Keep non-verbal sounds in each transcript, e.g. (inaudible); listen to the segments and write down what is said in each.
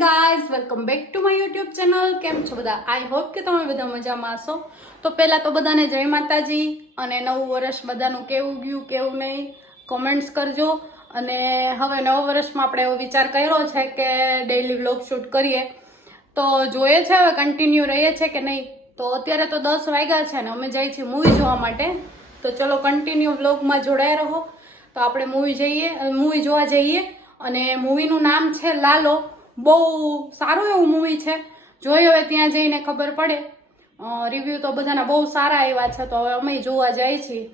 Guys welcome back to my YouTube channel કેમ છો બધા? આઈ હોપ કે તમે બધા મજામાં હશો. તો પહેલાં તો બધાને જય માતાજી અને નવું વર્ષ બધાનું કેવું ગયું, કેવું નહીં કોમેન્ટ્સ કરજો. અને હવે નવ વર્ષમાં આપણે એવો વિચાર કર્યો છે કે ડેઈલી વ્લોગ શૂટ કરીએ. તો જોઈએ છે હવે કન્ટિન્યુ રહીએ છે કે નહીં? તો અત્યારે તો દસ વાગ્યા છે ને અમે જઈએ છીએ મૂવી જોવા માટે. તો ચલો કન્ટિન્યુ વ્લોગમાં જોડાયા રહો. તો આપણે મૂવી જઈએ મૂવી જોવા જઈએ અને મૂવીનું નામ છે લાલો. બહુ સારું એવું મૂવી છે. જોઈ હવે ત્યાં જઈને ખબર પડે. રિવ્યૂ તો બધાના બહુ સારા એવા છે તો હવે અમે જોવા જઈએ છીએ.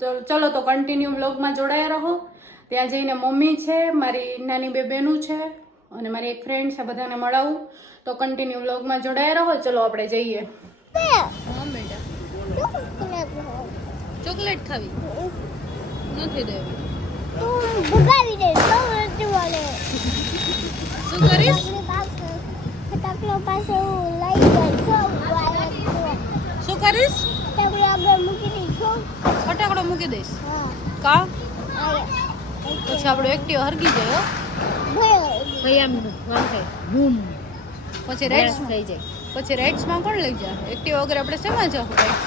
તો ચલો તો કન્ટિન્યુ વ્લોગમાં જોડાયા રહો. ત્યાં જઈને મમ્મી છે મારી નાની બે બહેનું છે અને મારી એક ફ્રેન્ડ છે બધાને મળાવું. તો કન્ટિન્યુ બ્લોગમાં જોડાયા રહો ચલો આપણે જઈએ. ચોકલેટ ખાવી. નથી દેવી. શું કરીશ? ફટાકડો પાસે લઈ જાય શું કરીશ? ફટાકડો આગળ મૂકી દઈશું ફટાકડો મૂકી દઈશ? હા. કા? પછી આપણો એક્ટિવ હરગી જાય હો. ભયો ભાઈ આમ થાય. બૂમ. પછી રાઇડ્સ થઈ જાય. પછી રાઇડ્સમાં કોણ લઈ જાય? એક્ટિવ વગર આપણે શેમાં જવું રાઇડ્સ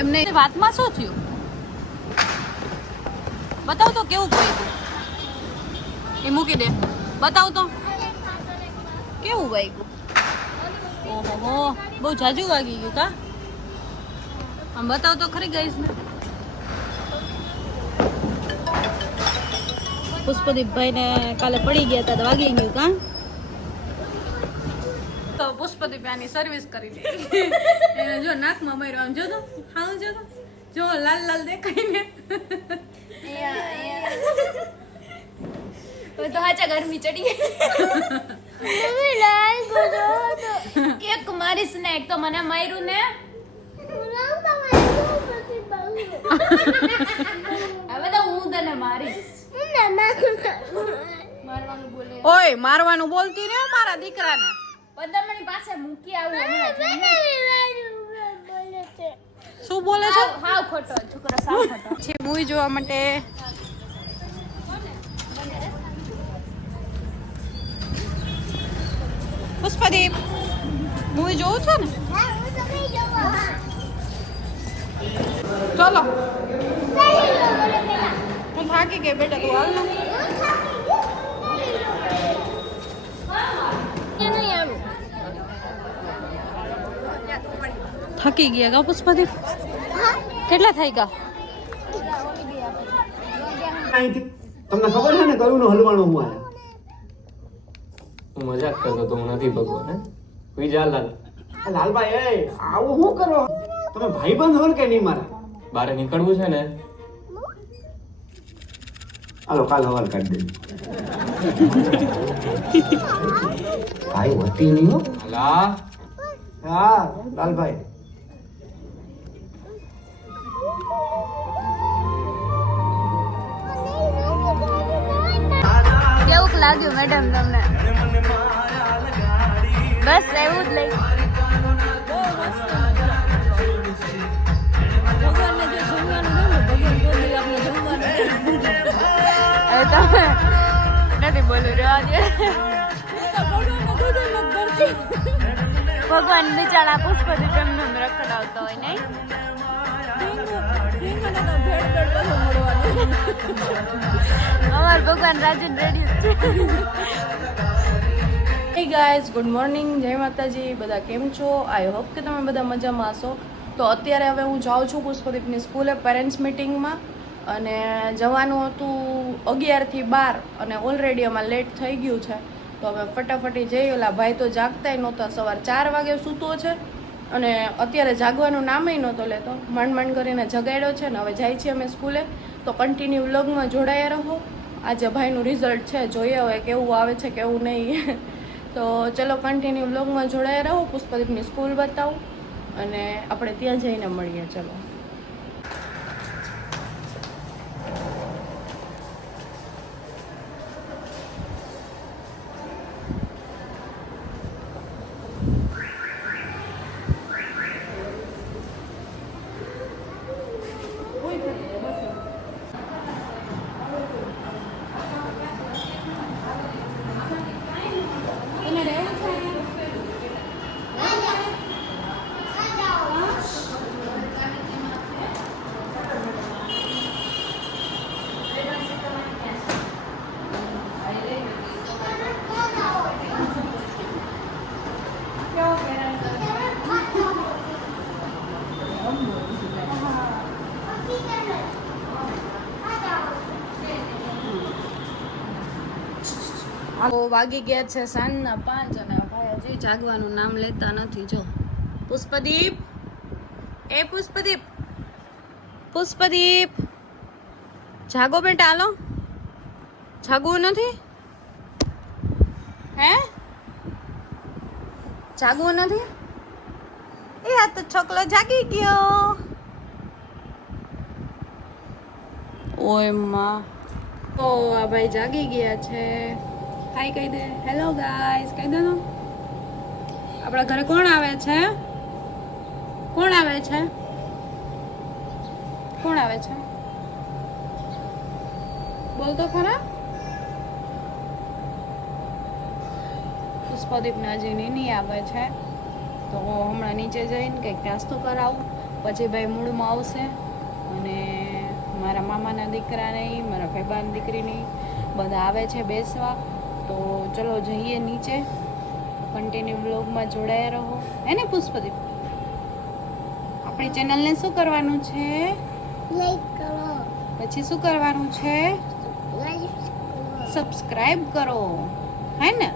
એમને નહીં. વાતમાં શું થયું? બતાવ તો કેવું ભાઈ એ મૂકી દે. બતાવ તો. કેવું ભાઈ ઓહો બહુ જાજુ વાગી ગયું કા? આમ બતાવ તો ખરી ગઈશ ને. પુષ્પદીપભાઈ ને કાલે પડી ગયા હતા વાગી ગયું કા? તો પુષ્પદીપ સર્વિસ કરી દે. એને જો નાકમાં માર્યો, આમ જો તો. જો લાલ લાલ દેખાય ને. તો હાચા ગરમી ચડી હતો એક મારીશ ને એક તો મને માર્યું ને. (laughs) હવે તો હું તને મારીશ. ના મારું મારવાનું બોલે. ઓય મારવાનું બોલતી ને મારા દીકરાને? પદ્મણી પાસે મૂકી આવું શું બોલે છે? હાવ- હાવ ખોટો છોકરો સાવ ખોટો છે. મૂવી જોવા માટે પુષ્પદીપ મૂવી જોવું છે ને? હા હું તો નહીં જોવા. હા ચલો. નહીં જોવા પેલા હું થાકી ગઈ બેટા તું હાલ ને હું થાકી ગયો નહીં નહીં આવું થાકી ગયા ગા પુષ્પદીપ કેટલા થઈ ગયા? તમને ખબર છે ને કરું નો હલવાનો હું આયા? હું મજાક કરતો તો હું નથી ભગવાન હે? કોઈ જા લાલ લાલભાઈ એ આવું શું કરો? તમે ભાઈ બંધ હોર કે નહીં મારા? બારે નીકળવું છે ને? હાલો કાલ હવાલ કાઢી દેજો (laughs) ભાઈ હતી નહીં હો. લા હા લાલભાઈ. કેવું લાગ્યું મેડમ તમને? બસ એવું જ લઈ. નથી ભગવાન બિચારા પુષ્પથી તેમને રખડાવતા હોય નહીં? અમાર ભગવાન Rajan ready guys good morning જય માતાજી. બધા કેમ છો? આઈ હોપ કે તમે બધા મજામાં હશો. તો અત્યારે હવે હું જાઉં છું પુષ્પદીપની સ્કૂલે પેરેન્ટ્સ મિટિંગમાં અને જવાનું હતું અગિયારથી બાર અને ઓલરેડી અમારે લેટ થઈ ગયું છે. તો હવે ફટાફટી જઈ ઓલા ભાઈ તો જાગતાય નહોતા. સવાર ચાર વાગે સૂતો છે. અને અત્યારે જાગવાનું નામય નહોતો લેતો. માંડ માંડ કરીને જગાડ્યો છે ને હવે જાય છીએ અમે સ્કૂલે. તો કન્ટિન્યુ વ્લોગમાં જોડાયા રહો. આજે ભાઈનું રિઝલ્ટ છે, જોઈએ હવે કેવું આવે છે, કેવું નહીં. (laughs) તો ચલો કન્ટિન્યુ વ્લોગમાં જોડાયા રહો. પુષ્પદીપની સ્કૂલ બતાવું. અને આપણે ત્યાં જઈને મળીએ. ચલો. વાગી ગયા છે સાંજના પાંચ અને ભાઈ હજી જાગવાનું નામ લેતા નથી, જો. પુષ્પદીપ! એ પુષ્પદીપ! પુષ્પદીપ! જાગો બેટા, હાલો. જાગવું નથી? હે? જાગવું નથી? એ આ તો છોકલો જાગી ગયો. ઓયમાં. ઓ આ ભાઈ જાગી ગયા છે. હાય કહી દે. હેલો ગાઈસ કહી દે આપણા ઘરે કોણ આવે છે? કોણ આવે છે? કોણ આવે છે? બોલ તો ખરા. પુષ્પદીપ નાજીની નહીં આવે છે. તો હમણાં નીચે જઈને કંઈક નાસ્તો કરાવું. પછી ભાઈ મૂળમાં આવશે. અને મારા મામાના દીકરાને મારા ભાઈબાન દીકરીની બધા આવે છે બેસવા. તો ચલો જઈએ નીચે. કન્ટિન્યુ બ્લોગમાં જોડાયા રહો. હે ને પુષ્પદીપ? આપણી ચેનલને શું કરવાનું છે? લાઈક કરો. પછી શું કરવાનું છે? સબસ્ક્રાઇબ કરો. હે ને?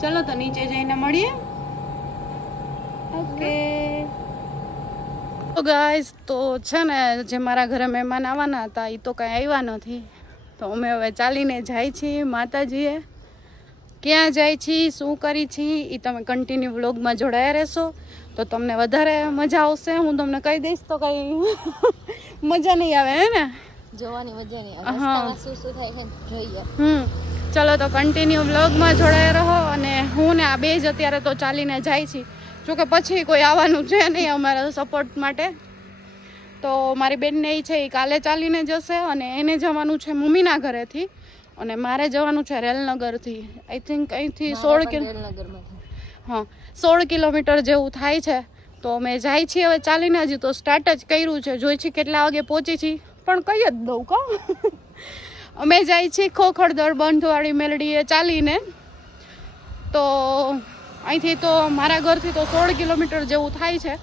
ચલો તો નીચે જઈને મળીએ. ઓકે. તો ગાઈસ તો છે ને જે મારા ઘરે મહેમાન આવવાના હતા એ તો કાંઈ આવ્યા નથી. તો અમે હવે ચાલીને જાય છીએ માતાજીએ. ક્યાં જાય છીએ શું કરી છીએ એ તમે કન્ટિન્યુ વ્લોગમાં જોડાયા રહેશો. તો તમને વધારે મજા આવશે હું તમને કહી દઈશ તો કંઈ (laughs) મજા નહીં આવે હે ને? જોવાની મજા નહીં હા. શું શું થાય જોઈએ. હમ. ચલો તો કન્ટિન્યુ વ્લોગમાં જોડાયા રહો અને હું ને આ બે જ અત્યારે તો ચાલીને જાય છીએ. જોકે પછી કોઈ આવવાનું છે નહીં અમારા સપોર્ટ માટે. તો મારી બેનને એ છે એ કાલે ચાલીને જશે અને એને જવાનું છે મમ્મીના ઘરેથી અને મારે જવાનું છે રેલનગરથી. આઈ થિંક અહીંથી સોળ કિલો હા સોળ કિલોમીટર જેવું થાય છે. તો અમે જાય છીએ હવે ચાલીને. હજી તો સ્ટાર્ટ જ કર્યું છે. જોઈ છીએ કેટલા વાગે પહોંચી છીએ. પણ કહી જ દઉં કા? અમે જાય છીએ ખોખડદર બંધવાળી મેલડીએ ચાલીને. તો અહીંથી તો મારા ઘરથી તો સોળ કિલોમીટર જેવું થાય છે.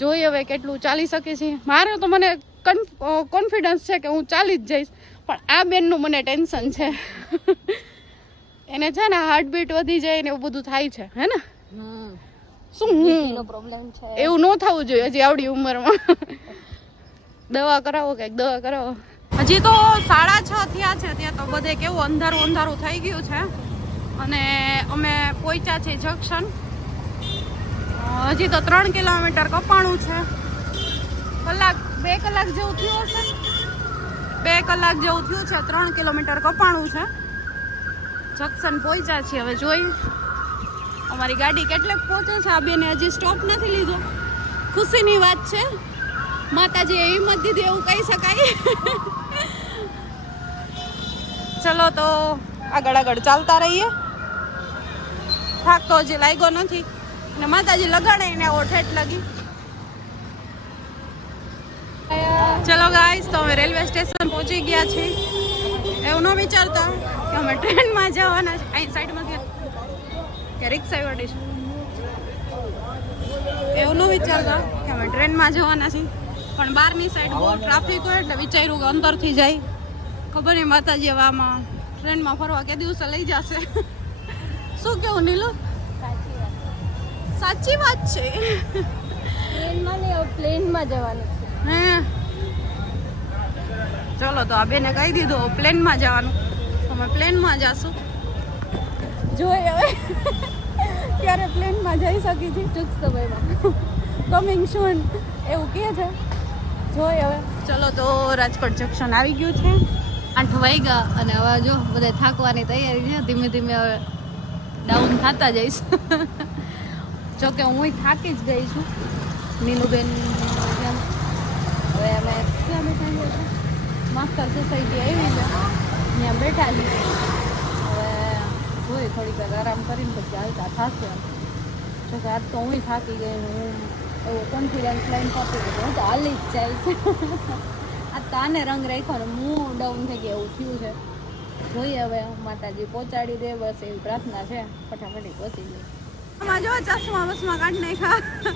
જોઈએ હવે કેટલું ચાલી શકે છે. મારે તો મને કોન્ફિડન્સ છે કે હું ચાલી જ જઈશ. પણ આ બેનનું મને ટેન્શન છે. (laughs) એને છે ને હાર્ટબીટ વધી જાય ને એવું બધું થાય છે હે ને? શું હું? પ્રોબ્લેમ છે. એવું ન થવું જોઈએ હજી આવડી ઉંમરમાં. (laughs) દવા કરાવો કંઈક દવા કરાવો? હજી તો સાડા છ થયા છે ત્યાં તો બધે કેવું અંધારું અંધારું થઈ ગયું છે. અને અમે પહોંચ્યા છે જંકશન. હજી તો ત્રણ કિલોમીટર કપાણું છે. કલાક, બે કલાક જેવું થયું હશે? બે કલાક જેવું થયું છે, ત્રણ કિલોમીટર કપાણું છે. જંકશન પહોંચ્યા છીએ હવે જોઈ. અમારી ગાડી કેટલેક પહોંચે છે? આ બેને હજી સ્ટોપ નથી લીધો. ખુશીની વાત છે. માતાજીએ હિંમત દીધી, એવું કહી શકાય. ચલો તો આગળ આગળ ચાલતા રહીએ. થાક તો હજી લાગ્યો નથી. અને માતાજી લગાડે ને આવો ઠેઠ લગી. ચલો ગાઈસ તો અમે રેલવે સ્ટેશન પહોંચી ગયા છીએ. એવું ન વિચારતા કે અમે ટ્રેનમાં જવાના છે. અહીં સાઈડમાંથી કે રિક્ષા વડીશું એવું ન વિચારતા કે અમે ટ્રેનમાં જવાના છીએ. પણ બહારની સાઈડ બહુ ટ્રાફિક હોય એટલે વિચાર્યું કે અંદરથી જાય. ખબર નહીં માતાજી આમાં ટ્રેનમાં ફરવા કે દિવસે લઈ જશે. શું કેવું નીલુ? સાચી વાત છે. પ્લેનમાં નહીં પ્લેનમાં જવાનું છે. હે? ચલો તો આ બેને કહી દીધું પ્લેનમાં જવાનું. અમે પ્લેનમાં જાશું. જોઈએ હવે. ક્યારે પ્લેનમાં જઈ શકી છીએ? ટૂંક સમયમાં. કમિંગ સૂન એવું કહે છે. જોઈએ હવે. ચલો તો રાજકોટ જંકશન આવી ગયું છે. આઠ વાગ્યા અને હવે જો બધા થાકવાની તૈયારી છે. ધીમે ધીમે હવે ડાઉન થતા જઈશ. જોકે હું થાકી જ ગઈ છું. નીલુબેન જેમ. હવે અમે ક્યાં બેઠા છીએ? માસ્ટર સોસાયટી આવી છે. ત્યાં બેઠા છીએ. હવે જોઈ થોડીક આરામ કરીને પછી હાલતા થશે જોકે આજ તો હું થાકી ગઈ હું એવો કોન્ફિડન્સ લઈને પહોંચી ગયો હું તો હાલી જ ચાલશે આ તાને રંગ રાખ્યો ને હું ડાઉન થઈ ગયા એવું થયું છે. જોઈએ હવે માતાજી પહોંચાડી દે બસ એવી પ્રાર્થના છે. ફટાફટી પહોંચી ગઈ. આમાં જો ચશ્મા બસમાં કાઢી નાખ્યા.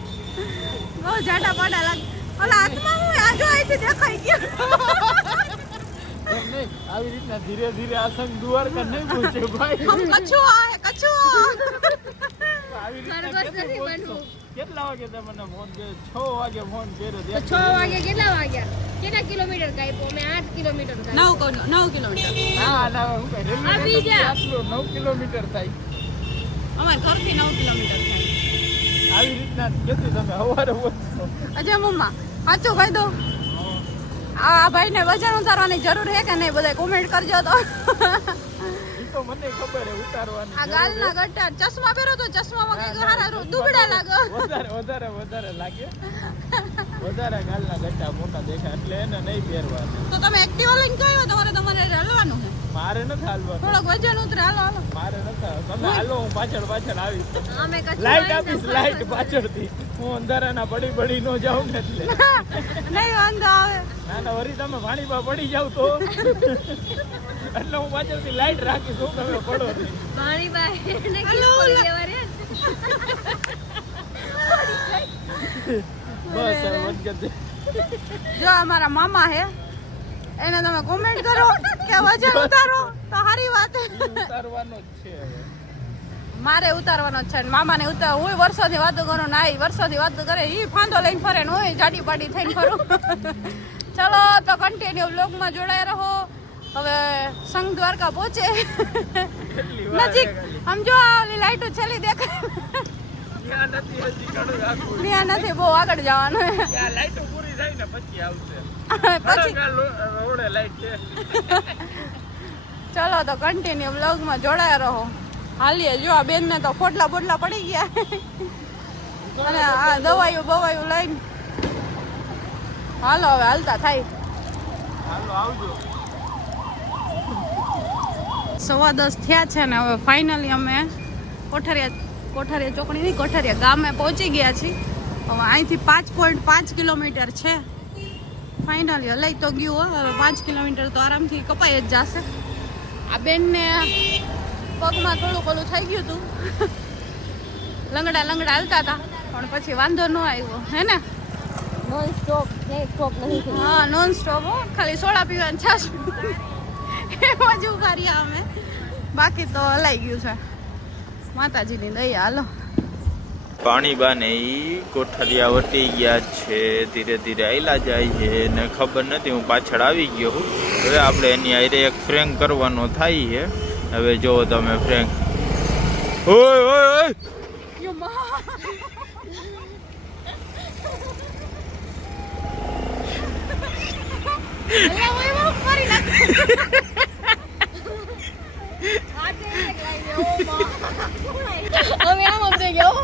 બહુ જાડા પાડા લાગે. ઓલા હાથમાં હું આજો અહીંથી દેખાઈ ગયો. આવી રીતના ધીરે ધીરે આ સંગ દ્વારકા નહીં પહોંચે ભાઈ. હમ કછુઆ હે કછુઆ આવી રીતના ખરગોશ કેમ નથી પહોંચશો? કેટલા વાગે તમે મને ફોન કર્યો? છ વાગે ફોન કર્યો તો ત્યાં છ વાગે કેટલા વાગ્યા? કેટલા કિલોમીટર કાપ્યો મેં આઠ કિલોમીટર કાપ્યો નવ કિલો- નવ કિલોમીટર. ના ના હું કઈ રેલવે આવી સ્ટેશનથી જા. આટલું નવ કિલોમીટર થાય. અમારે ઘરથી નવ કિલોમીટર થાય. આવી રીતના કેતી તમે સવારે પહોંચશો અજય મમ્મા સાચો કહી દો આ ભાઈને વજન ઉતારવાની જરૂર છે કે નહીં? બધા કોમેન્ટ કરજો તો. તો મને ખબર હે ઉતારવાની. આ ગાલના ગટ્ટા ચશ્મા પહેરો તો ચશ્મામાં કઈ હારા દુબડા લાગો. વધારે વધારે વધારે લાગે. વધારે ગાલના ગટ્ટા મોટા દેખાય એટલે એને નહીં પહેરવા તો તમે એક્ટિવા લઈને કયો? તમારે તમારે હલવાનું છે. મારે નથી હાલવાનું. થોડોક વજન ઉતરે હાલો હાલો. મારે નથી તમે હાલો હું પાછળ પાછળ આવીશ. અમે લાઈટ આપીશ લાઈટ પાછળથી. હું અંધારાના પડી પડી નો જાઉં ને એટલે. (laughs) નહીં વાંધો આવે. ના ના વરી તમે પાણીમાં પડી જાવ તો. એટલે હું પાછળથી લાઈટ રાખી શું તમે પડો પાણી બાય ને કિસ દેવા રે બસ હવે વનગત જો અમારા મામા હે એને તમે કોમેન્ટ કરો કે વજન ઉતારો તો સારી વાત. ઉતારવાનો જ છે મારે ઉતારવાનો જ છે ને મામાને ઉતાર હું વર્ષોથી વાતો કરું ને આ વર્ષોથી વાતો કરે એ ફાંદો લઈને ફરે ને હું જાડી પાડી થઈને ફરું. ચલો તો કન્ટિન્યુ બ્લોગમાં જોડાયા રહો. હવે સંઘ દ્વારકા પહોંચે નજીક. આમ જો આ લાઈટો છેલ્લી દેખાય. નથી બહુ આગળ જવાનું. ચલો તો કન્ટિન્યુ બ્લોગમાં જોડાયા રહો. હાલીએ જો આ બેનને તો ફોટલા બોટલા પડી ગયા. અને આ દવાયું બવાયું લઈને. હાલો હવે હાલતા થાય. હાલો આવજો. સવા દસ થયા છે ને હવે ફાઇનલી અમે કોઠારિયા કોઠારિયા ચોકડી નહીં કોઠારિયા ગામે પહોંચી ગયા છીએ. હવે અહીંથી પાંચ પોઈન્ટ પાંચ કિલોમીટર છે. ફાઇનલી હલાઈ તો ગયું હવે પાંચ કિલોમીટર તો આરામથી કપાઈ જ જશે. આ બેનને પગમાં થોડુંક ઓલું થઈ ગયું હતું. લંગડા લંગડા હાલતા હતા પણ પછી વાંધો ન આવ્યો. હે ને? નોન સ્ટોપ ને સ્ટોપ નથી હા નોન સ્ટોપ હો. ખાલી સોડા પીવાની છાશ એમાં જ ઊભા રહ્યા અમે. બાકી તો હલાઈ ગયું છે. માતાજીની દયા હાલો. પાણી બાને ઈ કોઠારિયા વટી ગયા છે ધીરે ધીરે આયલા જાય છે ને ખબર નથી હું પાછળ આવી ગયો હું હવે આપણે એની આરે એક ફ્રેન્ક કરવાનો થાય છે. હવે જો તમે ફ્રેન્ક ઓય ઓય ઓય! અમે આમ આમ ગયો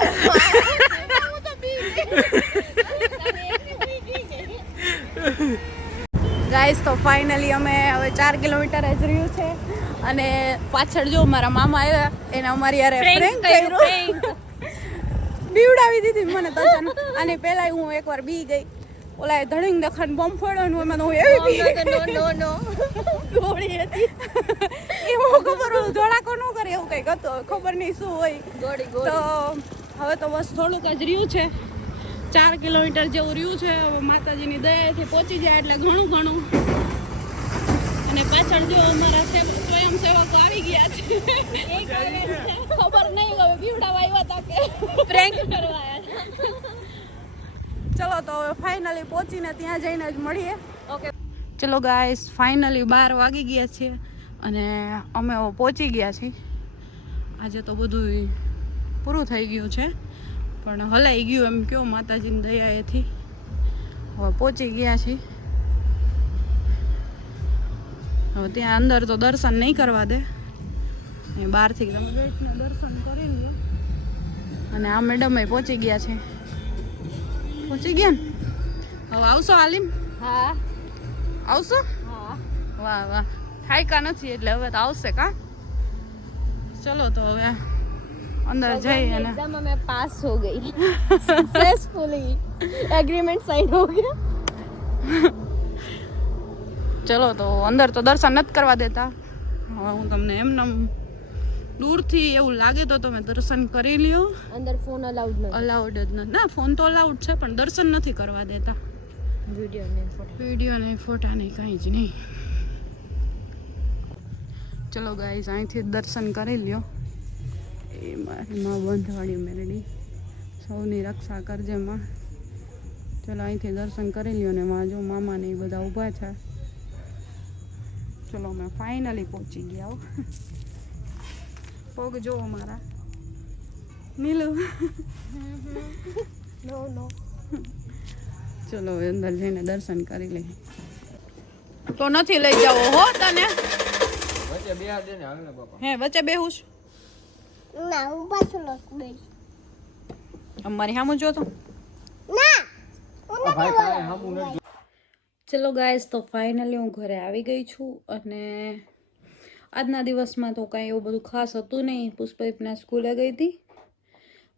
ગાઈસ તો ફાઇનલી અમે હવે ચાર કિલોમીટર જ રહ્યું છે. અને પાછળ જો મારા મામા આવ્યા એને અમારી યારે પ્રેન્ક કર્યો બીવડાવી દીધી મને તો. અને પેલા હું એકવાર બી ગઈ. ઓલા ધડીંગ દખાન બોમ્બ ફોડ્યો ને એમાં તો હું એવી નો નો ગોળી (laughs) હતી. એવું ખબર હોય ધોળાકો ન કરે એવું કંઈક હતું ખબર નહીં શું હોય. તો હવે તો બસ થોડુંક જ રહ્યું છે. ચાર કિલોમીટર જેવું રહ્યું છે માતાજીની દયાથી પહોંચી જાય એટલે ઘણું ઘણું. અને પાછળ જો અમારા સેવ- સ્વયંસેવકો આવી ગયા છે. ખબર નહીં હવે બીવડાવા આવ્યા હતા કે પ્રેન્ક કરવા ચલો તો હવે ફાઇનલી પહોંચીને ત્યાં જઈને જ મળીએ. ઓકે ચલો ગાઈસ ફાઇનલી બાર વાગી ગયા છીએ અને અમે પહોંચી ગયા છીએ. આજે તો બધું પૂરું થઈ ગયું છે પણ હલાઈ ગયું એમ કયો માતાજીની દયાએથી. હવે પહોંચી ગયા છીએ. હવે ત્યાં અંદર તો દર્શન નહીં કરવા દે. બહારથી તમે ગેટના દર્શન કરી લો અને આ મેડમ પહોંચી ગયા છે. પહોંચી ગયા હવે આવશો આલિમ હા. આવશો? હા. વાહ વાહ. થાયકા નથી એટલે હવે તો આવશે કા? ચલો તો હવે અંદર જઈ અને એક્ઝામમાં મેં પાસ હો ગઈ. સક્સેસફુલી એગ્રીમેન્ટ સાઇન હો ગયા. ચલો તો અંદર તો દર્શન નથી કરવા દેતા. હવે હું તમને એમ એમને દૂરથી એવું લાગે તો તમે દર્શન કરી લ્યો. અંદર ફોન અલાઉડ નથી. અલાઉડ જ નથી. ના ફોન તો અલાઉડ છે પણ દર્શન નથી કરવા દેતા. વીડિયો ને ફોટા વીડિયો ને ફોટા ને કાંઈ જ નહીં. ચલો ગાઈઝ અહીંથી દર્શન કરી લ્યો. એ મારી માં બંધવાળી મેરડી. સૌની રક્ષા કરજે માં. ચલો અહીંથી દર્શન કરી લ્યો ને માં જો મામા ને એ બધા ઊભા છે. ચલો અમે ફાઇનલી પહોંચી ગયા પગ જોવો મારા. નીલુ. નો નો. ચલો અંદર જઈને દર્શન કરી લઈએ. તો નથી લઈ જાવો હો તને. હે વચ્ચે બેહું છું. ના હું પાછળ અમારી સામું જો તો. ચલો ગાઈઝ તો ફાઇનલી હું ઘરે આવી ગઈ છું અને આજના દિવસમાં તો કાંઈ એવું બધું ખાસ હતું નહીં. પુષ્પદીપના સ્કૂલે ગઈ હતી.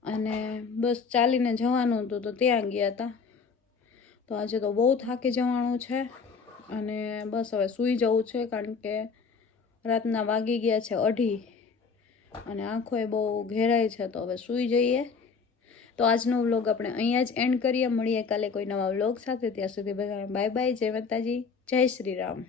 અને બસ ચાલીને જવાનું હતું તો ત્યાં ગયા હતા. તો આજે તો બહુ થાકી જવાનું છે. અને બસ હવે સૂઈ જવું છે કારણ કે રાતના વાગી ગયા છે અઢી. અને આંખોએ બહુ ઘેરાય છે તો હવે સૂઈ જઈએ. તો આજનો વ્લોગ આપણે અહીંયા જ એન્ડ કરીએ. મળીએ કાલે કોઈ નવા વ્લોગ સાથે. ત્યાં સુધી બધાને બાય બાય જય માતાજી. જય શ્રી રામ.